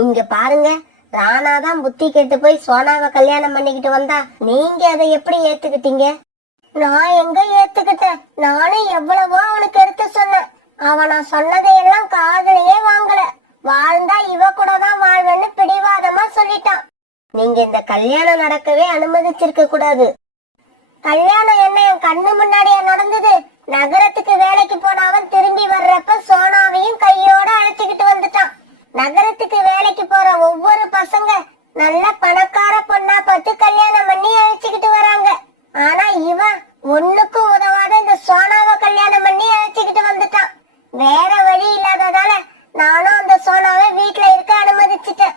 இங்க பாருங்க, ராணாதான் புத்தி கெட்டு போய் சோனாவை கல்யாணம் பண்ணிக்கிட்டு வந்தா நீங்க அதை எப்படி ஏத்துக்கிட்டீங்க? நான் எங்க ஏத்துக்கிட்டேன்? நானும் எவ்வளவோ அவனுக்கு எடுத்து சொன்னேன். அவன் நான் சொன்னதையெல்லாம் காதுலயே வாங்கல. வாழ்ந்தா இவ கூட தான் வாழ்வேன்னு பிடிவாதமா சொல்லிட்டான். நீங்க இந்த கல்யாணம் நடக்கவே அனுமதிச்சிருக்க கூடாது. கல்யாணம் என்ன என் கண்ணு முன்னாடியே நடந்தது? நகரத்துக்கு வேலைக்கு போனவன் திரும்பி வர்றப்ப சோனாவையும் கையோட அழைச்சுக்கிட்டு வந்துட்டான். நகரத்துக்கு வேலைக்கு போற ஒவ்வொரு பசங்க நல்ல பணக்கார பொண்ணா பார்த்து கல்யாணம் பண்ணி அழைச்சுக்கிட்டு வராங்க. ஆனா இவன் ஒண்ணுக்கும் உதவாத இந்த சோனாவை கல்யாணம் பண்ணி அழைச்சுக்கிட்டு வந்துட்டான். வேற வழி இல்லாததால நானும் அந்த சோனாவை வீட்டுல இருக்க அனுமதிச்சுட்டேன்.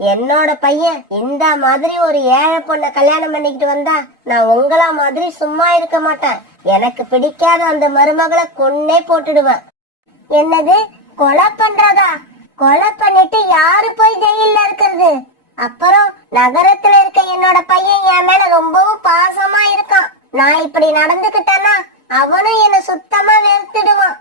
என்னோட பையன் இந்த மாதிரி ஒரு ஏழை பொண்ண கல்யாணம் பண்ணிக்கிட்டு வந்தா நான் உங்களா மாதிரி சும்மா இருக்க மாட்டேன். எனக்கு பிடிக்காத அந்த மருமகளை கொன்னே போட்டுடுவேன். என்னது, கொலை பண்றதா? கொலை பண்ணிட்டு யாரு போய் ஜெயில இருக்கிறது? அப்புறம் நகரத்துல இருக்க என்னோட பையன் என் மேல ரொம்பவும் பாசமா இருக்கான். நான் இப்படி நடந்துகிட்டேன்னா அவனும் என்ன சுத்தமா வெறுத்துடுவான்.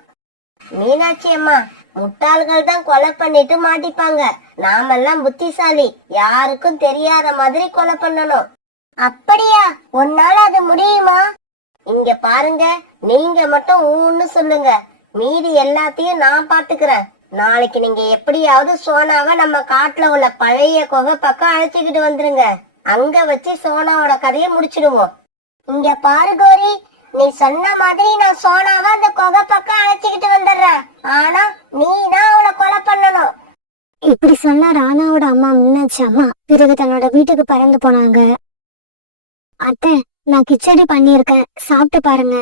மீனாட்சி அம்மா, முட்டாள்கள் தான் கொலை பண்ணிட்டு மாட்டிப்பாங்க. நாமெல்லாம் புத்திசாலி, யாருக்கும் தெரியாத மாதிரி கொலை பண்ணணும். அப்படியா? உன்னால அது முடியுமா? இங்க பாருங்க, நீங்க மட்டும் ஊன்னு சொல்லுங்க, மீதி எல்லாத்தையும் நான் பாத்துக்கிறேன். நாளைக்கு நீங்க எப்படியாவது சோனாவை நம்ம காட்டுல உள்ள பழைய குகை பக்கம் அழைச்சுக்கிட்டு வந்துருங்க. அங்க வச்சு சோனாவோட கதையை முடிச்சிடுவோம். இங்க பாரு கோரி, நீ சொன்ன மாதிரி நான் சோனாவை அந்த குகை பக்கம் அழைச்சுக்கிட்டு வந்துடுறேன். ஆனா நீ தான் அவளை கொலை பண்ணணும். இப்படி சொன்னா ராணாவோட அம்மா மீனாட்சி அம்மா பிறகு தன்னோட வீட்டுக்கு பறந்து போனாங்க. அத்தை, நான் கிச்சடி பண்ணிருக்கேன், சாப்பிட்டு பாருங்க.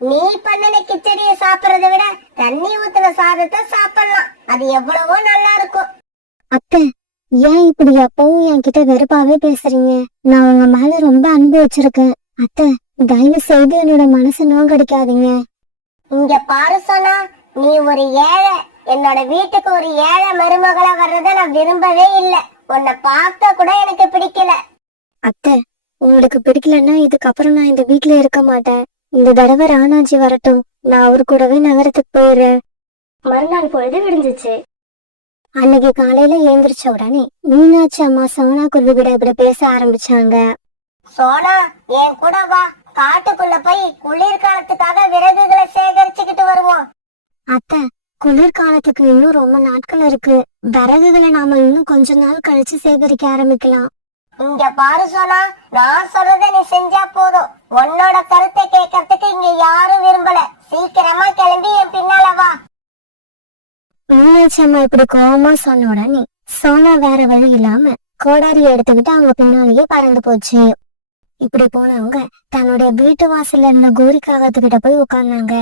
நீ பண்ணன கிச்சடியை சாப்பிடறத விட தண்ணி ஊத்துன சாதத்தை சாப்பிடலாம். அது எவ்வளவோ நல்லா இருக்கும். அத்தை, ஏன் இப்படி எப்பவும் என்கிட்ட வெறுப்பாவே பேசுறீங்க? நான் உங்க மேல ரொம்ப அன்பு வச்சிருக்கேன். அத்தை, தயவு செய்து என்னோட மனசு நோக்கடிக்காதீங்க. இங்க பாரு சொன்னா, நீ ஒரு ஏழை. என்னோட வீட்டுக்கு ஒரு ஏழை மருமகளா வர்றத நான் விரும்பவே இல்லை. உன்னை பார்க்க கூட எனக்கு பிடிக்கல. அத்தை, உங்களுக்கு பிடிக்கலன்னா இதுக்கப்புறம் நான் இந்த வீட்டுல இருக்க மாட்டேன். இந்த தடவை ராணாஜி வரட்டும், நான் அவரு கூடவே நகரத்துக்கு போயிடுறேன். மறுநாள் பொழுது விடிஞ்சிச்சு. அன்னைக்கு காலையில எழுந்திரிச்ச உடனே மீனாட்சி அம்மா சோனா குருவி கூட இப்படி பேச ஆரம்பிச்சாங்க. சோனா, என் கூட வா. காட்டுக்குள்ள போய் குளிர்காலத்துக்காக விறகுகளை சேகரிச்சுக்கிட்டு வருவோம். அத்தை, குளிர்காலத்துக்கு இன்னும் ரொம்ப நாட்கள் இருக்கு. விறகுகளை நாம இன்னும் கொஞ்ச நாள் கழிச்சு சேகரிக்க ஆரம்பிக்கலாம். இங்க பாரு சோனா, நான் சொல்றத நீ செஞ்சா போதும். உன்னோட கருத்தை கேட்கறதுக்கு இங்க யாரும் விரும்பல. சீக்கிரமா கிளம்பி என் பின்னால வா. மீனாட்சி அம்மா இப்படி கோவமா சொன்ன உடனே சோனா வேற வழி இல்லாம கோடாரி எடுத்துக்கிட்டு அவங்க பின்னாலேயே பறந்து போச்சு. இப்படி போனவங்க தன்னுடைய வீட்டு வாசல்ல இருந்த கோரி காகத்துக்கிட்ட போய் உட்கார்ந்தாங்க.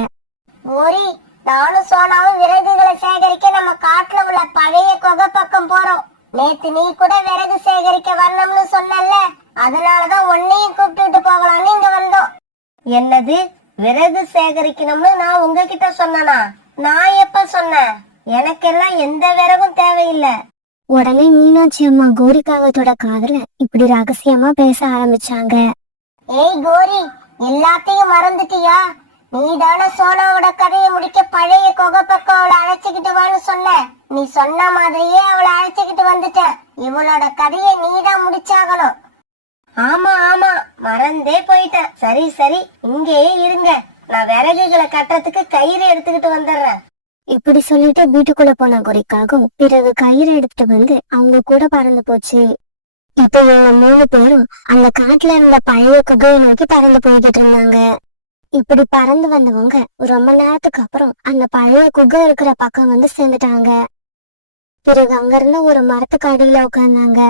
கோரி, நானும் சோனாவும் விறகுகளை சேகரிக்க நம்ம காட்டுல உள்ள பழைய குகை பக்கம் போறோம். நேத்து நீ கூட விறகு சேகரிக்க வரணும்னு சொன்னல, அதனாலதான் உன்னையும் கூப்பிட்டு போகலாம்னு இங்க வந்தோம். என்னது, விறகு சேகரிக்கணும்னு நான் உங்ககிட்ட சொன்னனா? நான் எப்ப சொன்னேன்? எனக்கெல்லாம் எந்த விறகும் தேவையில்லை. உடனே மீனாட்சி அம்மா கோரி காகத்தோட காதுல இப்படி ரகசியமா பேச ஆரம்பிச்சாங்க. ஏய் கோரி, எல்லாத்தையும் மறந்துட்டியா? நீதான சோனாவோட கதையை முடிக்க பழைய குகை பக்கம் அவளை அழைச்சுக்கிட்டு வான்னு சொன்ன. நீ சொன்ன மாதிரியே அவளை அழைச்சுக்கிட்டு வந்துட்ட. இவளோட கதையை நீதான் முடிச்சாகணும். ஆமா ஆமா, மறந்தே போயிட்டேன். சரி சரி, இங்கேயே இருங்க, நான் விறகுகளை கட்டுறதுக்கு கயிறு எடுத்துக்கிட்டு வந்துடுறேன். இப்படி சொல்லிட்டு வீட்டுக்குள்ள போன கோரிக்காகும் பிறகு கயிறு எடுத்துட்டு வந்து அவங்க கூட பறந்து போச்சு. இப்ப இவங்க 3 பேரும் அந்த காட்டுல இருந்த பழைய குகையை நோக்கி பறந்து போய்கிட்டு இருந்தாங்க. இப்படி பறந்து வந்தவங்க ரொம்ப நேரத்துக்கு அப்புறம் அந்த பழைய குகை இருக்கிற பக்கம் வந்து சேர்ந்துட்டாங்க. பிறகு அங்க இருந்த ஒரு மரத்துக்கு அடியில உட்கார்ந்தாங்க.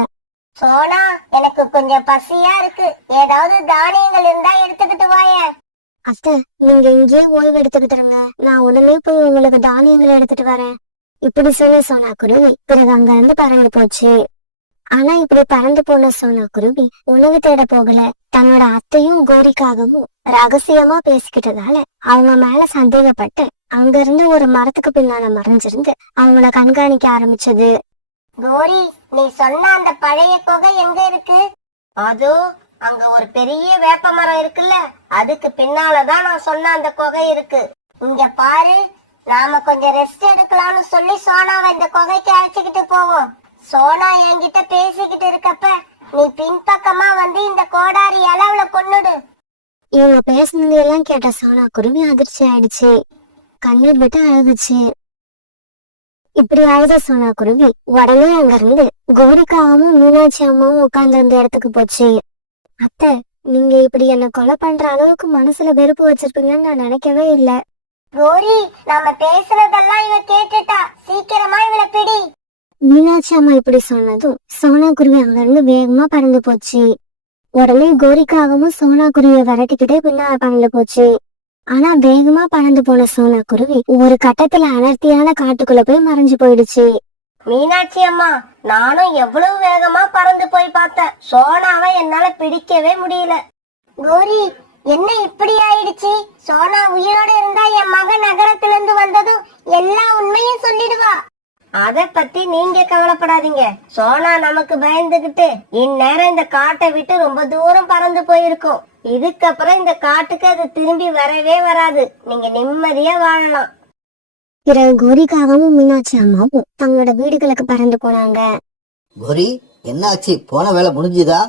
சோனா, எனக்கு கொஞ்சம் பசியா இருக்கு. ஏதாவது தானியங்கள் இருந்தா எடுத்துக்கிட்டு வாய. அத்தை, நீங்க இங்கேயே ஓய்வு எடுத்துக்கிட்டு இருங்க, நான் உடனே போய் உங்களுக்கு தானியங்களை எடுத்துட்டு வரேன். இப்படி சொல்ல சோனா குருவி பிறகு அங்க இருந்து பறந்து போச்சு. ஆனா இப்படி பறந்து போன சோனா குருவி உணவு தேட போகல. தன்னோட அத்தையும் கோரிக்காகவும் ரகசியமா பேசிக்கிட்டதால அவங்க மேல சந்தேகப்பட்டு அங்க இருந்து ஒரு மரத்துக்கு பின்னால மறைஞ்சிருந்து அவங்கள கண்காணிக்க ஆரம்பிச்சது. கோரி, நீ சொன்ன அந்த பழைய குகை எங்க இருக்கு? அதோ அங்க ஒரு பெரிய வேப்ப மரம் இருக்குல்ல, அதுக்கு பின்னாலதான் நான் சொன்ன அந்த குகை இருக்கு. இங்க பாரு, நாம கொஞ்சம் ரெஸ்ட் எடுக்கலாம்னு சொல்லி சோனாவை இந்த குகைக்கு அழைச்சுக்கிட்டு போவோம். சோனா என்கிட்ட பேசிக்கிட்டு இருக்கப்ப நீ பின்பக்கமா வந்து இந்த கோடாரியால அவளை கொன்னுடு. இவங்க பேசுனது எல்லாம் கேட்ட சோனா குருவி அதிர்ச்சி ஆயிடுச்சு. கண்ணீர் விட்டு அழுதுச்சு. இப்படி அழுத சோனா குருவி உடனே அங்க இருந்து கோரிக்காவும் மீனாட்சி அம்மாவும் உட்கார்ந்து இருந்த இடத்துக்கு போச்சு. அத்தை, நீங்க இப்படி என்ன கொலை பண்ற அளவுக்கு மனசுல வெறுப்பு வச்சிருப்பீங்கன்னு நான் நினைக்கவே இல்ல. கோரி, நாம பேசுனதெல்லாம் இவ கேட்டுட்டா, சீக்கிரமா இவளை பிடி. மீனாட்சி அம்மா இப்படி சொன்னதும் சோனா குருவி அங்க இருந்து வேகமா பறந்து போச்சு. உடனே கோரிக்காகவும் சோனா குருவியை விரட்டிக்கிட்டே பின்னால பறந்து போச்சு. ஆனா வேகமா பறந்து போன சோனா குருவி ஒரு கட்டத்துல அடர்த்தியான காட்டுக்குள்ள போய் மறைஞ்சு போயிடுச்சு. மீனாட்சி அம்மா, நானும் எவ்வளவு வேகமா பறந்து போய் பார்த்தேன், சோனாவை என்னால பிடிக்கவே முடியல. கோரி, என்ன இப்படி ஆயிடுச்சு? சோனா உயிரோட இருந்தா என் மகன் நகரத்துல இருந்து வந்ததும் எல்லா உண்மையும் சொல்லிடுவா. அத பத்தி நீங்க கவலைப்படாதீங்க. சோனா நமக்கு பயந்துகிட்டு இந்நேரம் இந்த காட்டை விட்டு ரொம்ப தூரம் பறந்து போயிருக்கும். இதுக்கப்புறம் இந்த காட்டுக்கு அது திரும்பி வரவே வராது. நீங்க நிம்மதியா வாழலாம். பிறகு கோரிக்காகவும் மீனாட்சி அம்மாவும் தங்களோட வீடுகளுக்கு பறந்து போனாங்க. கோரி, என்னாச்சு? போன வேலை முடிஞ்சுதா?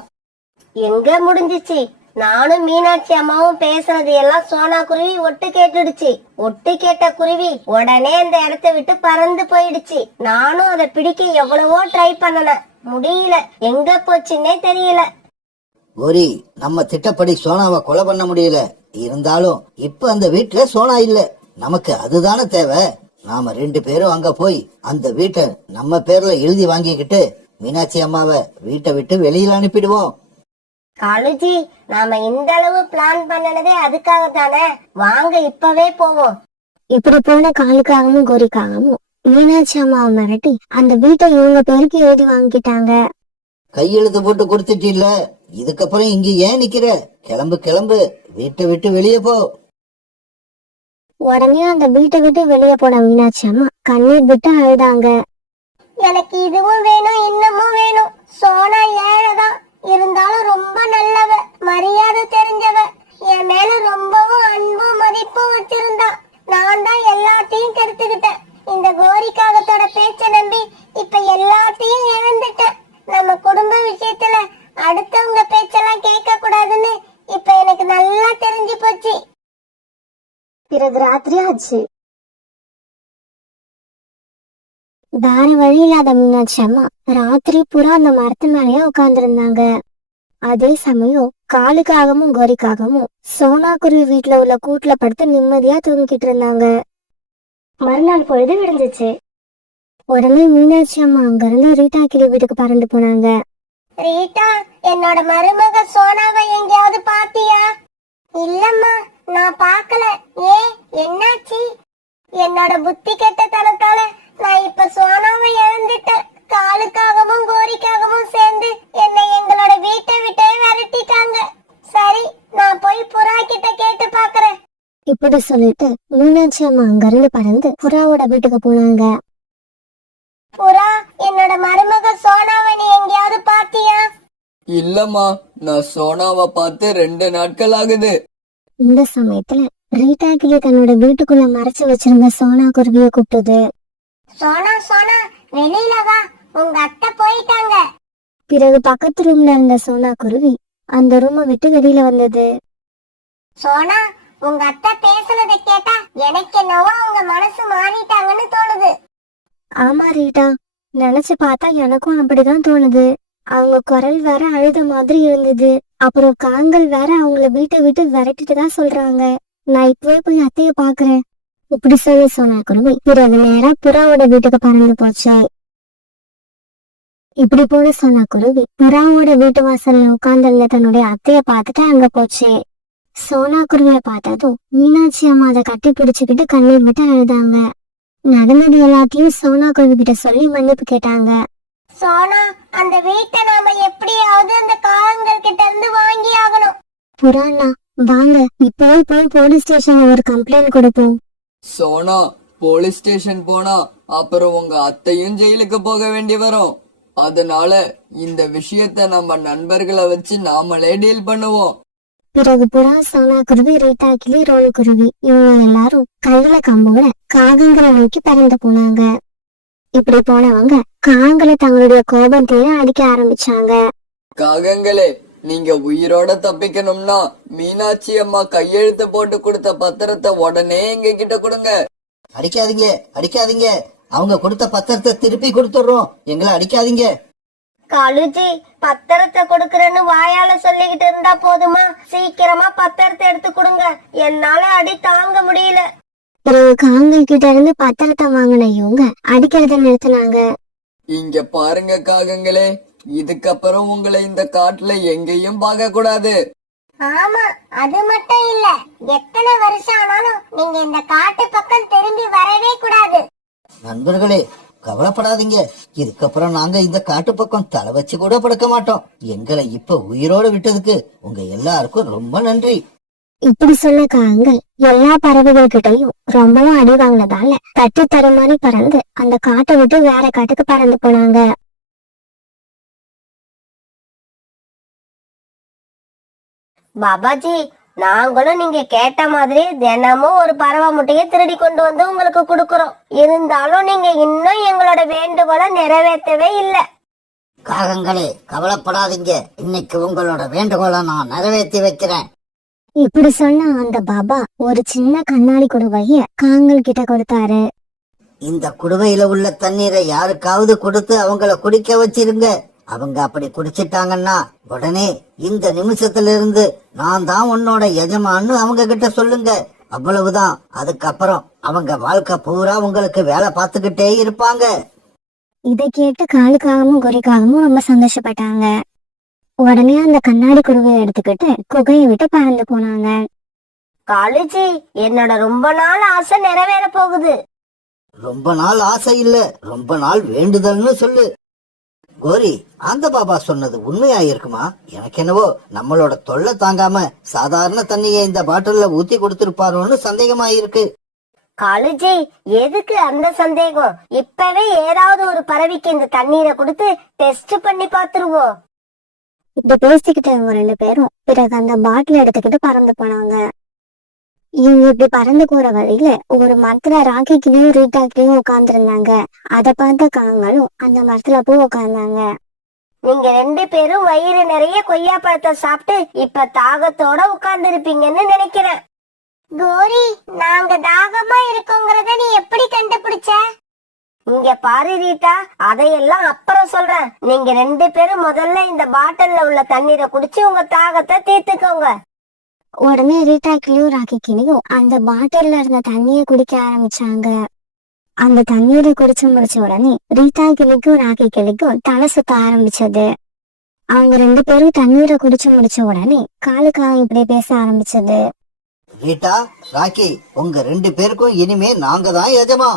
எங்க முடிஞ்சிச்சு? நானும் மீனாட்சி அம்மாவும் பேசுனது எல்லாம் சோனா குருவி ஒட்டு கேட்டுடுச்சு. ஒட்டு கேட்ட குருவி உடனே அந்த இடத்த விட்டு பறந்து போயிடுச்சு. நானும் அதை பிடிக்க எவ்வளவோ ட்ரை பண்ணன, முடியல. எங்க போச்சுன்னே தெரியல. கோரி, நம்ம திட்டப்படி சோனாவை கொலை பண்ண முடியல. இருந்தாலும் இப்ப அந்த வீட்டுல சோனா இல்ல. நமக்கு அதுதானே தேவை. நாம 2 பேரும் அங்க போய் அந்த வீட்டை நம்ம பேர்ல எழுதி வாங்கிக்கிட்டு மீனாட்சி அம்மாவை வீட்டை விட்டு வெளியில அனுப்பிடுவோம். காலுஜி, நாம இந்த அளவு பிளான் பண்ணனதே அதுக்காக தானே. வாங்க இப்பவே போவோம். இப்படி போன காலுக்காகவும் கோரிக்காகவும் மீனாட்சி அம்மாவை மிரட்டி அந்த வீட்டை இவங்க பேருக்கு எழுதி வாங்கிட்டாங்க. கையெழுத்து போட்டு கொடுத்துட்டில்ல, இதுக்கப்புறம் இங்க ஏன் நிக்கிற? கிளம்பு கிளம்பு, வீட்டை விட்டு வெளியே போ. உடனே அந்த வீட்டை விட்டு வெளியே போன மீனாட்சி அம்மா கண்ணீர் விட்டு அழுதாங்க. எனக்கு இதுவும் வேணும், இன்னமும் வேணும். சோனா ஏழைதான், இருந்தாலும் ரொம்ப நல்லவ, மரியாதை தெரிஞ்சவ, என் மேல ரொம்பவும் அன்பும் மதிப்பும் வச்சிருந்தா. நான் தான் எல்லாத்தையும் கெடுத்துக்கிட்டேன். இந்த கோரிக்காகத்தோட பேச்ச நம்பி இப்ப எல்லாத்தையும் இழந்துட்டேன். நம்ம குடும்ப விஷயத்துல அடுத்தவங்க பேச்செல்லாம் கேட்க கூடாதுன்னு இப்ப எனக்கு நல்லா தெரிஞ்சு போச்சு. பிறகு ராத்திரி ஆச்சு. வேற வழி இல்லாத மீனாட்சி அம்மா ராத்திரி பூரா அந்த மரத்து மேலேயே உட்கார்ந்து இருந்தாங்க. அதே சமயம் காலுக்காகவும் கோரிக்காகவும் சோனா குருவி வீட்டுல உள்ள கூட்டுல படுத்து நிம்மதியா தூங்கிட்டு இருந்தாங்க. மறுநாள் பொழுது விடிஞ்சிச்சு. உடனே மீனாட்சி அம்மா அங்க இருந்து ரீட்டா கிளி வீட்டுக்கு பறந்து போனாங்க. ரீட்டா, என்னோட மருமக சோனாவை எங்கேயாவது பாத்தியா? இல்லம்மா, நான் பார்க்கல. ஏன், என்னாச்சு? என்னோட புத்தி கெட்ட தனத்தால நான் இப்ப சோனாவை இழந்துட்டேன். காலுக்காகவும் கோரிக்காகவும் சேர்ந்து என்னை எங்களோட வீட்டை விட்டே விரட்டிட்டாங்க. சரி, நான் போய் புறா கிட்ட கேட்டு பாக்குறேன். இப்படி சொல்லிட்டு மீனாட்சி அம்மா அங்க இருந்து பறந்து புறாவோட வீட்டுக்கு போனாங்க. புறா, என்னோட மருமக சோனாவை நீ எங்கேயாவது பாத்தியா? இல்லம்மா, நான் சோனாவை பார்த்து 2 நாட்கள் ஆகுது. இந்த சமயத்துல ரீட்டா கிளி தன்னோட வீட்டுக்குள்ள மறைச்சு வச்சிருந்த சோனா குருவிய கூப்பிட்டது. சோனா, சோனா, வெளியில வா, உங்க அத்தை போயிட்டாங்க. பிறகு பக்கத்து ரூம்ல இருந்த சோனா குருவி அந்த ரூமை விட்டு வெளியில வந்தது. சோனா, உங்க அத்தை பேசுனதை கேட்டா எனக்கு என்னவோ உங்க மனசு மாறிட்டாங்கன்னு தோணுது. ஆமா ரீட்டா, நினைச்சு பார்த்தா எனக்கும் அப்படிதான் தோணுது. அவங்க குரல் வேற அழுத மாதிரி இருந்தது. அப்புறம் காங்கள் வேற அவங்கள வீட்டை விட்டு விரட்டிட்டு தான் சொல்றாங்க. நான் இப்பவே போய் அத்தைய பாக்குறேன். இப்படி சொல்லி சோனா குருவி பிறகு நேரா புறாவோட வீட்டுக்கு பறந்து போச்சு. இப்படி போன சோனா குருவி புறாவோட வீட்டு வாசல்ல உட்கார்ந்திருந்த தன்னுடைய அத்தைய பார்த்துட்டு அங்க போச்சு. சோனா குருவிய பார்த்ததும் மீனாட்சி அம்மா அதை கட்டி பிடிச்சுக்கிட்டு கண்ணீர் விட்டு அழுதாங்க. நடந்தது எல்லாத்தையும் சோனா குருவி கிட்ட சொல்லி மன்னிப்பு கேட்டாங்க. சோனா, அந்த வீட்டை நாம எப்படியாவது அந்த காகங்கள் கிட்ட இருந்து வாங்கி ஆகணும். புறாண்ணா, வாங்க இப்பவே போய் போலீஸ் ஸ்டேஷன்ல ஒரு கம்ப்ளைண்ட் கொடுப்போம். சோனா, போலீஸ் ஸ்டேஷன் போனா அப்புறம் உங்க அத்தையும் ஜெயிலுக்கு போக வேண்டி வரும். அதனால இந்த விஷயத்த நம்ம நண்பர்களை வச்சு நாமளே டீல் பண்ணுவோம். பிறகு புறா, சோனா குருவி, ரீட்டா கிளி, ரோல் குருவி இவங்க எல்லாரும் கையில கம்போட காகங்களை நோக்கி பறந்து போனாங்க. இப்படி போனவங்க காங்களை தங்களுடைய கோபத்தையும் அடிக்க ஆரம்பிச்சாங்க. காகங்களே, நீங்க உயிரோட தப்பிக்கணும்னா மீனாட்சி அம்மா கையெழுத்து போட்டு கொடுத்த பத்திரத்தை உடனே எங்க கிட்ட கொடுங்க. அடிக்காதீங்க, அடிக்காதீங்க. அவங்க கொடுத்த பத்திரத்தை திருப்பி கொடுத்துடுறோம். எங்களை அடிக்காதீங்க. காலுஜி, பத்திரத்தை கொடுக்கறேன்னு வாயால சொல்லிக்கிட்டு இருந்தா போதுமா? சீக்கிரமா பத்திரத்தை எடுத்து கொடுங்க. என்னால அடி தாங்க முடியல. பிறகு காங்கள் கிட்ட இருந்து பத்திரத்தை வாங்கின இவங்க அடிக்கிறத நிறுத்தினாங்க. இங்க பாருங்க காகங்களே, இதுக்கப்புறம் உங்களை இந்த காட்டுல எங்கேயும் பார்க்க கூடாது. ஆமா, அது மட்டும் இல்ல, எத்தனை வருஷம் ஆனாலும் நீங்க இந்த காட்டு பக்கம் திரும்பி வரவே கூடாது. நண்பர்களே, கவலைப்படாதீங்க. இதுக்கப்புறம் நாங்க இந்த காட்டு பக்கம் தலை வச்சு கூட படுக்க மாட்டோம். எங்களை இப்ப உயிரோட விட்டதுக்கு உங்க எல்லாருக்கும் ரொம்ப நன்றி. இப்படி சொன்ன காங்கள் எல்லா பறவைகள் கிட்டையும் ரொம்பவும் அடி வாங்கினதால தட்டு தடுமாறி பறந்து அந்த காட்டை விட்டு வேற காட்டுக்கு பறந்து போனாங்க. பாபாஜி, நாங்களும் நீங்க கேட்ட மாதிரி தினமும் ஒரு பறவை முட்டையை திருடி கொண்டு வந்து உங்களுக்கு கொடுக்கறோம். இருந்தாலும் நீங்க இன்னும் எங்களோட வேண்டுகோளை நிறைவேற்றவே இல்ல. காகங்களே, கவலைப்படாதீங்க. இன்னைக்கு உங்களோட வேண்டுகோளை நான் நிறைவேற்றி வைக்கிறேன். இப்படி சொன்ன அந்த பாபா ஒரு சின்ன கண்ணாடி குடுவைய காங்கள் கிட்ட கொடுத்தாரு. இந்த குடுவையில உள்ள தண்ணீரை யாருக்காவது கொடுத்து அவங்கள குடிக்க வச்சிருங்க. அவங்க அப்படி குடிச்சிட்டாங்கன்னா உடனே இந்த நிமிஷத்துல இருந்து நான் தான் உன்னோட எஜமான்னு அவங்க கிட்ட சொல்லுங்க. அவ்வளவுதான். அதுக்கப்புறம் அவங்க வாழ்க்கை பூரா உங்களுக்கு வேலை பார்த்துக்கிட்டே இருப்பாங்க. இதை கேட்டு காலுக்காகவும் குறிக்காகவும் ரொம்ப சந்தோஷப்பட்டாங்க. உடனே அந்த கண்ணாடி குடுவையை எடுத்துக்கிட்டு குகையை விட்டு பறந்து போனாங்க. காலுஜி, என்னோட ரொம்ப நாள் ஆசை நிறைவேற போகுது. ரொம்ப நாள் ஆசை இல்ல, ரொம்ப நாள் வேண்டுதல்னு சொல்லு. கோரி, அந்த பாபா சொன்னது உண்மையா இருக்குமா? எனக்கு என்னவோ நம்மளோட தொல்லை தாங்காம சாதாரண தண்ணியை இந்த பாட்டில்ல ஊத்தி கொடுத்திருப்பாரோன்னு சந்தேகமா இருக்கு. காலுஜி, எதுக்கு அந்த சந்தேகம்? இப்பவே ஏதாவது ஒரு பறவைக்கு இந்த தண்ணீரை கொடுத்து டெஸ்ட் பண்ணி பாத்துருவோம். இப்படி பேசிக்கிட்ட இவங்க 2 பேரும் பிறகு அந்த பாட்டில் எடுத்துக்கிட்டு பறந்து போனாங்க. இவங்க இப்படி பறந்து போற வழியில ஒரு மரத்துல ராக்கிக்கிலையும் ரீட்டாக்கிலையும் உட்கார்ந்து இருந்தாங்க. அதை பார்த்த காங்களும் அந்த மரத்துல போய் உட்கார்ந்தாங்க. நீங்க 2 பேரும் வயிறு நிறைய கொய்யா பழத்தை சாப்பிட்டு இப்ப தாகத்தோட உட்கார்ந்து இருப்பீங்கன்னு நினைக்கிறேன். கோரி, நாங்க தாகமா இருக்கோங்கிறத நீ எப்படி கண்டுபிடிச்ச? இங்க பாரு ரீட்டா, அதையெல்லாம் அப்புறம் சொல்றேன். நீங்க 2 பேரும் முதல்ல இந்த பாட்டில்ல உள்ள தண்ணீரை குடிச்சு உங்க தாகத்தை தீர்த்துக்கோங்க. உடனே ரீட்டாக்கிலையும் ராக்கிக்கிலையும் அந்த பாட்டில்ல இருந்த தண்ணியை குடிக்க ஆரம்பிச்சாங்க. அந்த தண்ணீரை குடிச்சு முடிச்ச உடனே ரீட்டா கிளிக்கும் ராக்கி கிளிக்கும் தலை சுத்த ஆரம்பிச்சது. அவங்க 2 பேரும் தண்ணீரை குடிச்சு முடிச்ச உடனே காலுக்காக இப்படி பேச ஆரம்பிச்சது. ரீட்டா, ராக்கி, உங்க 2 பேருக்கும் இனிமே நாங்க தான் எஜமா.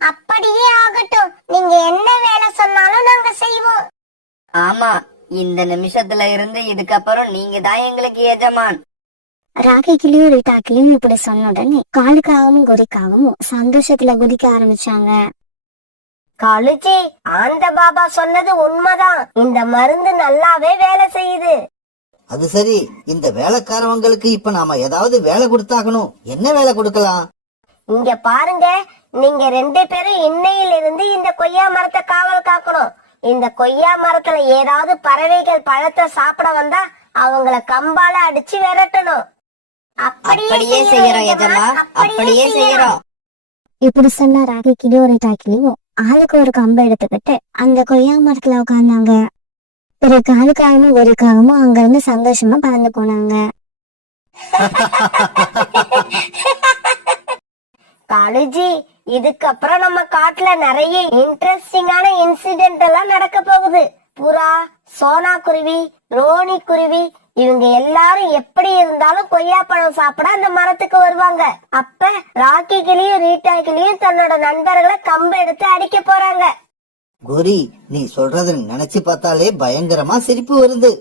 அப்படியே ஆகட்டும். நீங்க என்ன வேலை சொன்னாலும் நாங்க செய்வோம். ஆமா, இந்த நிமிஷத்துல இருந்து இதுக்கப்புறம் நீங்க தான் எங்களுக்கு எஜமான். ராக்கிக்கிலையும் ரீட்டாக்கிலையும் இப்படி சொன்ன உடனே காலுக்காகவும் குறிக்காகவும் சந்தோஷத்துல குதிக்க ஆரம்பிச்சாங்க. காலுஜி, அந்த பாபா சொன்னது உண்மைதான். இந்த மருந்து நல்லாவே வேலை செய்யுது. அது சரி, இந்த வேலைக்காரவங்களுக்கு இப்ப நாம ஏதாவது வேலை கொடுத்தாகணும். என்ன வேலை கொடுக்கலாம்? இங்க பாருங்க, நீங்க 2 பேரும் இன்னையிலிருந்து இந்த கொய்யா மரத்தை காவல் காக்கணும். இந்த கொய்யா மரத்துல ஏதாவது பறவைகள் பழத்தை சாப்பிட வந்தா அவங்கள கம்பால அடிச்சு விரட்டணும். அப்படியே செய்யறோம் எஜமா, அப்படியே செய்யறோம். இப்படி சொன்ன ராக்கிக்கிலையும் ரீட்டாக்கிலையும் ஆளுக்கு ஒரு கம்பை எடுத்துக்கிட்டு அந்த கொய்யா மரத்துல உட்கார்ந்தாங்க. பிறகு காலுக்காகவும் குறிக்காகவும் அங்க இருந்து சந்தோஷமா பறந்து போனாங்க. காலுஜி, இதுக்கப்புறம் நம்ம காட்டுல நிறைய இன்ட்ரெஸ்டிங்கான இன்சிடென்ட் எல்லாம் நடக்க போகுது. புறா, சோனா குருவி, ரோனி குருவி இவங்க எல்லாரும் எப்படி இருந்தாலும் கொய்யா பழம் சாப்பிட அந்த மரத்துக்கு வருவாங்க. அப்ப ராக்கிகளையும் ரீட்டாக்கிலையும் தன்னோட நண்பர்களை கம்பு எடுத்து அடிக்க போறாங்க. கோரி, நீ சொல்றத நினைச்சு பார்த்தாலே பயங்கரமா சிரிப்பு வருது.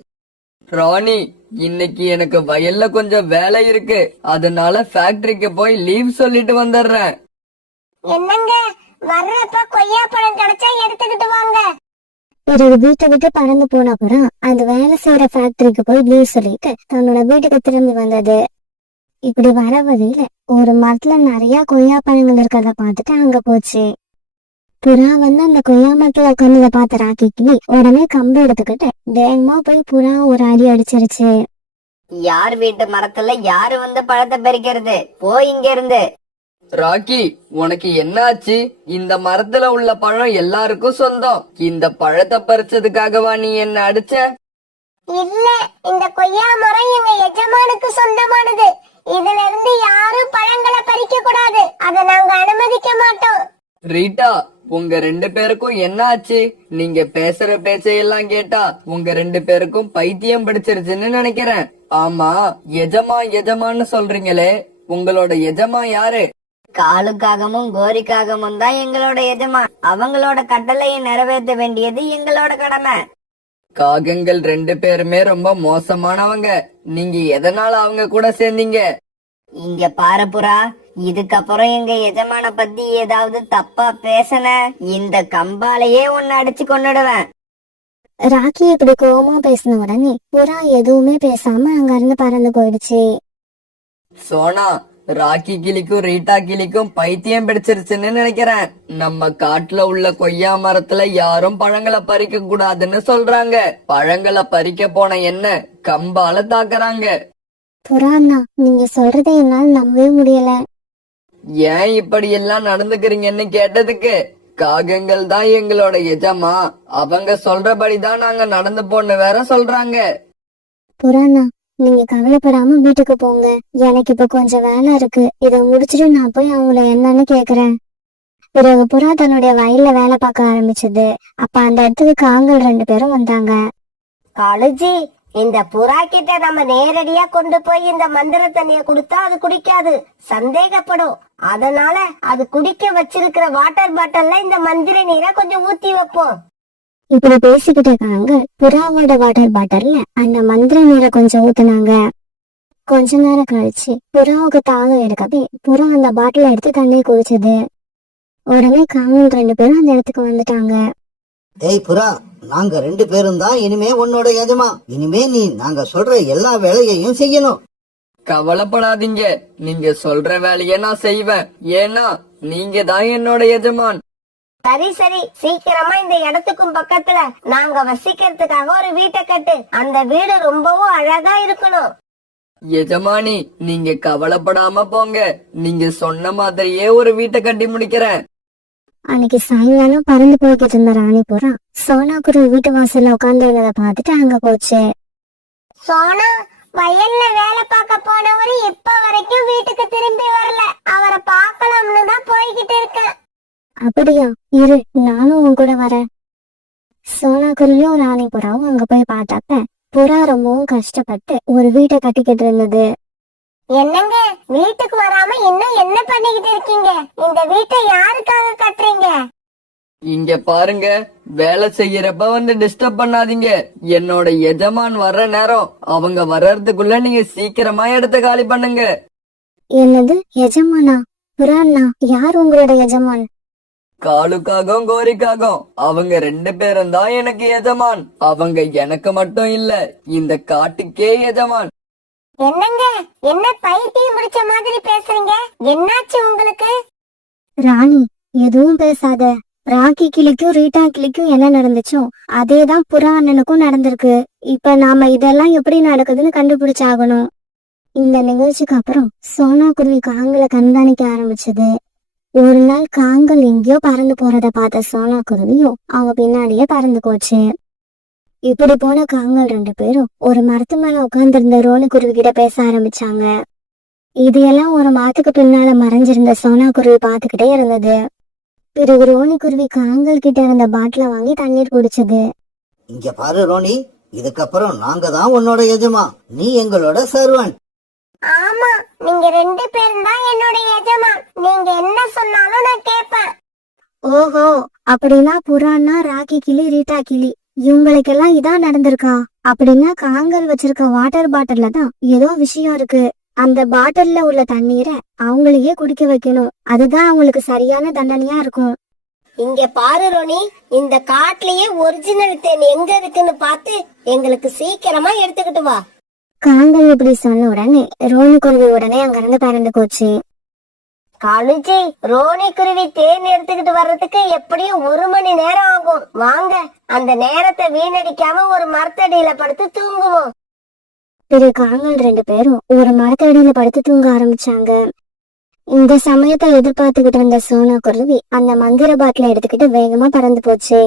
ராணி, இன்னைக்கு எனக்கு வயல்ல கொஞ்சம் வேலை இருக்கு. அதனால ஃபேக்டரிக்கு போய் லீவ் சொல்லிட்டு வந்துடுறேன். என்னங்க, வர்றப்ப கொய்யா பழம் கிடைச்சா எடுத்துக்கிட்டு வாங்க. பிறகு வீட்டை விட்டு பறந்து போன அப்புறம் அந்த வேலை செய்யற ஃபேக்டரிக்கு போய் லீவ் சொல்லிட்டு தன்னோட வீட்டுக்கு திரும்பி வந்தது. இப்படி வர வழியில ஒரு மரத்துல நிறைய கொய்யா பழங்கள் இருக்கிறத பார்த்துட்டு அங்க போச்சு. புறா வந்து அந்த கொய்யா மரத்துல உட்கார்ந்ததை பார்த்த ராக்கி கிளி உடனே கம்பு எடுத்துக்கிட்டு வேகமா போய் புறா ஒரு அடி அடிச்சிருச்சு. யார் வீட்டு மரத்துல யாரு வந்து பழத்தை பறிக்கிறது? போய் இங்க இருந்து. ராக்கி, உனக்கு என்னாச்சு? இந்த மரத்துல உள்ள பழம் எல்லாருக்கும் சொந்தம். இந்த பழத்தை பறிச்சதுக்காகவா நீ என்ன அடிச்ச? இல்ல, இந்த கொய்யா மரம் எங்க எஜமானுக்கு சொந்தமானது. இதுல இருந்து யாரும் பழங்களை பறிக்க கூடாது. அதை நாங்க அனுமதிக்க மாட்டோம். ரீட்டா, உங்க 2 பேருக்கும் என்னாச்சு? நீங்க பேசுற பேச்சையெல்லாம் கேட்டா உங்க 2 பேருக்கும் பைத்தியம் பிடிச்சிருச்சுன்னு நினைக்கிறேன். ஆமா, எஜமான்னு சொல்றீங்களே, உங்களோட எஜமா யாரு? காலுக்காகவும் கோரிக்காகவும் தான் எங்களோட எஜமான். அவங்களோட கட்டளையை நிறைவேற்ற வேண்டியது எங்களோட கடமை. காகங்கள் 2 பேருமே ரொம்ப மோசமானவங்க. நீங்க எதனால அவங்க கூட சேர்ந்தீங்க? இங்க பாரு புறா, இதுக்கப்புறம் எங்க எஜமான பத்தி ஏதாவது தப்பா பேசன இந்த கம்பாலேயே உன்னை அடிச்சு கொன்னுடுவேன். ராக்கி இப்படி கோவமா பேசின உடனே புறா எதுவுமே பேசாம அங்க இருந்து பறந்து போயிடுச்சு. சோனா, ராக்கி கிளிக்கும் ரீட்டா கிளிக்கும் பைத்தியம் பிடிச்சிருச்சுன்னு நினைக்கிறேன். நம்ம காட்டுல உள்ள கொய்யா மரத்துல யாரும் பழங்களை பறிக்க கூடாதுன்னு சொல்றாங்க. பழங்களை பறிக்க போன என்ன கம்பால தாக்குறாங்க. புறாண்ணா, நீங்க சொல்றதை என்னால நம்பவே முடியல. ஏன் இப்படி எல்லாம் நடந்துக்கிறீங்கன்னு கேட்டதுக்கு, காகங்கள் தான் எங்களோட எஜமா, அவங்க சொல்றபடிதான் நாங்க நடந்து போன்னு வேற சொல்றாங்க. புறாண்ணா, நீங்க கவலைப்படாம வீட்டுக்கு போங்க. எனக்கு இப்ப கொஞ்சம் வேலை இருக்கு. இத முடிச்சிட்டு நான் போய் அவங்கள என்னன்னு கேக்குறேன். பிறகு புறா தன்னுடைய வயல்ல வேலை பார்க்க ஆரம்பிச்சது. அப்ப அந்த இடத்துக்கு காங்கள் 2 பேரும் வந்தாங்க. காலுஜி, இந்த புறா கிட்ட நம்ம நேரடியா கொண்டு போய் இந்த மந்திர தண்ணிய கொடுத்தா அது குடிக்காது, சந்தேகப்படும். அதனால அது குடிக்க வச்சிருக்கிற வாட்டர் பாட்டில்ல இந்த மந்திர நீரை கொஞ்சம் ஊத்தி வைப்போம். இப்படி பேசிக்கிட்டு இருக்காங்க. புறாவோட வாட்டர் பாட்டில்ல அந்த மந்திர நீரை கொஞ்சம் ஊத்துனாங்க. கொஞ்ச நேரம் கழிச்சு புறாவுக்கு தாகம் எடுக்கவே புறா அந்த பாட்டில எடுத்து தண்ணி குடிச்சது. உடனே காங்கள் 2 பேரும் அந்த இடத்துக்கு வந்துட்டாங்க. ஏய் புறா, நாங்க 2 பேரும் தான் இனிமே உன்னோட எஜமா. இனிமே நீ நாங்க சொல்ற எல்லா வேலையையும் செய்யணும். கவலைப்படாதீங்க, நீங்க சொல்ற வேலையை நான் செய்வேன். ஏன்னா நீங்க தான் என்னோட எஜமான். சரி சரி, சீக்கிரமா இந்த இடத்துக்கும் பக்கத்துல நாங்க வசிக்கிறதுக்காக ஒரு வீட்டை கட்டு. அந்த வீடு ரொம்பவும் அழகா இருக்கணும். எஜமானி, நீங்க கவலைப்படாம போங்க. நீங்க சொன்ன மாதிரியே ஒரு வீட்டை கட்டி முடிக்கிறேன். அன்னைக்கு சாயங்காலம் பறந்து போய்கிட்டு இருந்த ராணி புறா சோனா குருவி வீட்டு வாசல்ல உட்கார்ந்து இருந்ததை பார்த்துட்டு அங்க போச்சு. சோனா, வயல்ல வேலை பார்க்க போனவரு இப்ப வரைக்கும் வீட்டுக்கு திரும்பி வரல. அவரை பார்க்கலாம்னு தான் போய்கிட்டு இருக்கேன். அப்படியா, இரு நானும் உன் கூட வரேன். சோனா குருவியும் ராணி புறாவும் அங்க போய் பார்த்தப்ப புறா ரொம்பவும் கஷ்டப்பட்டு ஒரு வீட்டை கட்டிக்கிட்டு இருந்தது. என்னங்க, வீட்டுக்கு வராம இன்னும் என்ன பண்ணிக்கிட்டு இருக்கீங்க? இந்த வீட்டை யாருக்காக கட்டுறீங்க? இங்க பாருங்க, வேலை செய்யறப்ப வந்து டிஸ்டர்ப் பண்ணாதீங்க. என்னோட எஜமான் வர்ற நேரம். அவங்க வர்றதுக்குள்ள நீங்க சீக்கிரமா இடத்த காலி பண்ணுங்க. என்னது எஜமானா? புறாண்ணா, யார் உங்களோட எஜமான்? காலுக்காகவும் கோரிக்காகவும் அவங்க 2 பேரும் தான் எனக்கு எஜமான். அவங்க எனக்கு மட்டும் இல்ல, இந்த காட்டுக்கே எஜமான். என்னங்க, என்ன பைத்தியம் முடிச்ச மாதிரி பேசுறீங்க? என்னாச்சு உங்களுக்கு? ராணி, எதுவும் பேசாத. ராக்கி கிளிக்கும் ரீட்டா கிளிக்கும் என்ன நடந்துச்சோ அதேதான் புறா அண்ணனுக்கும் நடந்திருக்கு. இப்ப நாம இதெல்லாம் எப்படி நடக்குதுன்னு கண்டுபிடிச்சாகணும். இந்த நிகழ்ச்சிக்கு அப்புறம் சோனா குருவி காங்களை கண்காணிக்க ஆரம்பிச்சது. ஒரு நாள் காங்கள் எங்கேயோ பறந்து போறத பார்த்த சோனா குருவியும் அவங்க பின்னாடியே பறந்து போச்சு. இப்படி போன காங்கள் 2 பேரும் ஒரு மரத்து மேல உட்கார்ந்து இருந்த ரோனி குருவி கிட்ட பேச ஆரம்பிச்சாங்க. இதையெல்லாம் ஒரு மரத்துக்கு பின்னால மறைஞ்சிருந்த சோனா குருவி பாத்துக்கிட்டே இருந்தது. பிறகு ரோனி குருவி காங்கள் கிட்ட இருந்த பாட்டில வாங்கி தண்ணீர் குடிச்சது. இங்க பாரு ரோனி, இதுக்கப்புறம் நாங்க தான் உன்னோட எஜமா, நீ எங்களோட சர்வன்ட். ஆமா, நீங்க 2 பேரும் தான் என்னோட எஜமான். நீங்க என்ன சொன்னாலும் நான் கேட்பேன். ஓஹோ, அப்படின்னா புறான்னா ராக்கி கிளி ரீட்டா கிளி இவங்களுக்கெல்லாம் இதான் நடந்திருக்கா? அப்படின்னா காங்கள் வச்சிருக்க வாட்டர் பாட்டில்ல தான் ஏதோ விஷயம் இருக்கு. அந்த பாட்டில்ல உள்ள தண்ணீரை அவங்களையே குடிக்க வைக்கணும். அதுதான் அவங்களுக்கு சரியான தண்டனையா இருக்கும். இங்க பாரு ரோனி, இந்த காட்டுலயே ஒரிஜினல் தேன் எங்க இருக்குன்னு பார்த்து எங்களுக்கு சீக்கிரமா எடுத்துக்கிட்டு வா. காங்கள் இப்படி சொன்ன உடனே ரோனி குருவி உடனே அங்கிருந்து பறந்து போச்சு. காலுஜி, ரோனி குருவி தேன் எடுத்துக்கிட்டு வர்றதுக்கு எப்படியும் 1 மணி நேரம் ஆகும். வாங்க, அந்த நேரத்தை வீணடிக்காம ஒரு மரத்தடியில படுத்து தூங்குவோம். பிறகு காங்கள் 2 பேரும் ஒரு மரத்தடியில படுத்து தூங்க ஆரம்பிச்சாங்க. இந்த சமயத்தை எதிர்பார்த்துக்கிட்டு இருந்த சோனா குருவி அந்த மந்திர பாட்டில எடுத்துக்கிட்டு வேகமா பறந்து போச்சு.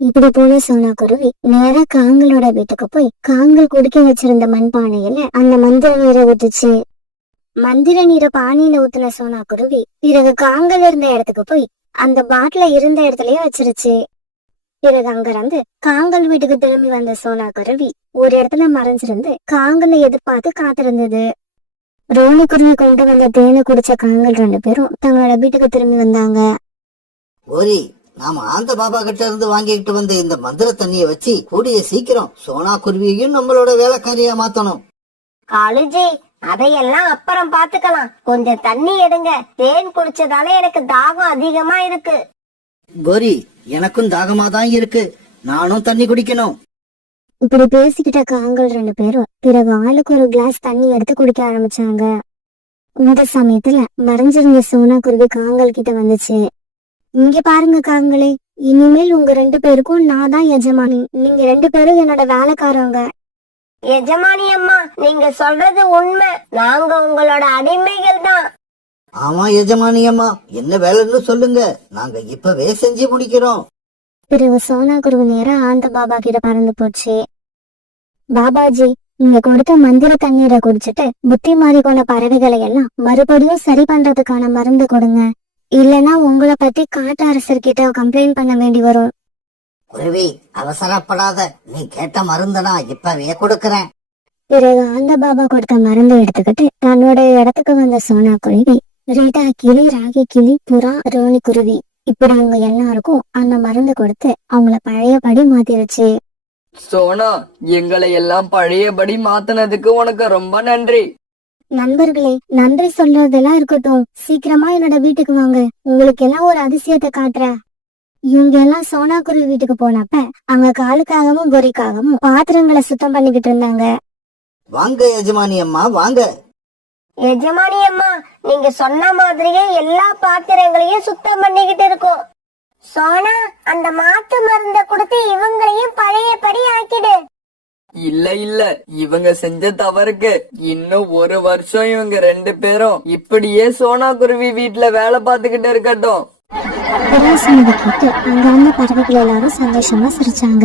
இப்படி போன சோனா குருவி நேரா காங்களோட வீட்டுக்கு போய் காங்கள் குடிக்க வச்சிருந்த மண்பானையில அந்த மந்திர நீரை ஊத்துச்சு. மந்திர நீரை பானையில ஊத்துன சோனா குருவி பிறகு காங்கள் இருந்த இடத்துக்கு போய் அந்த பாட்டில இருந்த இடத்துலயே வச்சிருச்சு. பிறகு அங்கிருந்து காங்கள் வீட்டுக்கு திரும்பி வந்த சோனா குருவி ஒரு இடத்துல மறைஞ்சிருந்து காங்களை எதிர்பார்த்து காத்திருந்தது. ரோனி குருவி கொண்டு வந்த தேனை குடிச்ச காங்கள் 2 பேரும் தங்களோட வீட்டுக்கு திரும்பி வந்தாங்க. ஓரி, நாம ஆந்த பாபா கிட்ட இருந்து வாங்கிக்கிட்டு வந்த இந்த மந்திர தண்ணியை வச்சு கூடிய சீக்கிரம் சோனா குருவியையும் நம்மளோட வேலைக்காரியா மாத்தணும். காலுஜி, அதையெல்லாம் அப்புறம் பாத்துக்கலாம். கொஞ்சம் தண்ணி எடுங்க. தேன் குடிச்சதால எனக்கு தாகம் அதிகமா இருக்கு. கோரி, எனக்கும் தாகமா தான் இருக்கு. நானும் தண்ணி குடிக்கணும். இப்படி பேசிக்கிட்ட காங்கள் 2 பேரும் பிறகு ஆளுக்கு ஒரு கிளாஸ் தண்ணி எடுத்து குடிக்க ஆரம்பிச்சாங்க. இந்த சமயத்துல மறைஞ்சிருந்த சோனா குருவி காங்கள் கிட்ட வந்துச்சு. இங்க பாருங்க காங்களே, இனிமேல் உங்க 2 பேருக்கும் நான் தான் எஜமானி. நீங்க 2 பேரும் என்னோட வேலைக்காரங்க. எஜமானி அம்மா, நீங்க சொல்றது உண்மை. நாங்க உங்களோட அடிமைகள் தான். ஆமா எஜமானி அம்மா, என்ன வேலைன்னு சொல்லுங்க, நாங்க இப்பவே செஞ்சு முடிக்கிறோம். பிறகு சோனா குருவி நேரா ஆந்த பாபா கிட்ட பறந்து போச்சு. பாபாஜி, நீங்க கொடுத்த மந்திர தண்ணீரை குடிச்சிட்டு புத்தி மாறி போன பறவைகளை எல்லாம் மறுபடியும் சரி பண்றதுக்கான மருந்து கொடுங்க. இல்லனா உங்களை பத்தி காட்டு அரசர்கிட்ட கம்ப்ளைண்ட் பண்ண வேண்டி வரும். குருவி, அவசரப்படாத. நீ கேட்ட மருந்த நான் இப்பவே கொடுக்கறேன். பிறகு ஆந்த பாபா கொடுத்த மருந்தை எடுத்துக்கிட்டு தன்னோட இடத்துக்கு வந்த சோனா குருவி ரீட்டா கிளி, ராகி கிளி, புறா, ரோனி குருவி இப்படி இவங்க எல்லாருக்கும் அந்த மருந்து கொடுத்து அவங்கள பழையபடி மாத்திருச்சு. சோனா, எங்களை எல்லாம் பழையபடி மாத்தினதுக்கு உனக்கு ரொம்ப நன்றி. நண்பர்களே, நன்றி சொல்றதெல்லாம் இருக்கட்டும், சீக்கிரமா என்னோட வீட்டுக்கு வாங்க. உங்களுக்கு எல்லாம் ஒரு அதிசயத்தை காட்டுறேன். இவங்க எல்லாம் சோனா குருவி வீட்டுக்கு போனப்ப அங்க காலுக்காகவும் கொரிக்காகவும் பாத்திரங்களை சுத்தம் பண்ணிக்கிட்டு இருந்தாங்க. வாங்க எஜமானி அம்மா, வாங்க. எஜமானி அம்மா, நீங்க சொன்ன மாதிரியே எல்லா பாத்திரங்களையும் சுத்தம் பண்ணிக்கிட்டு இருக்கோம். சோனா, அந்த மாத்து மருந்த கொடுத்து இவங்களையும் பழையபடி ஆக்கிடு. இல்ல இல்ல, இவங்க செஞ்ச தவறுக்கு இன்னும் 1 வருஷம் இவங்க 2 பேரும் இப்படியே சோனா குருவி வீட்டுல வேலை பார்த்துக்கிட்டு இருக்கட்டும். புறா சொன்னதை கேட்டு அங்க இருந்த பறவைகள் எல்லாரும் சந்தோஷமா சிரிச்சாங்க.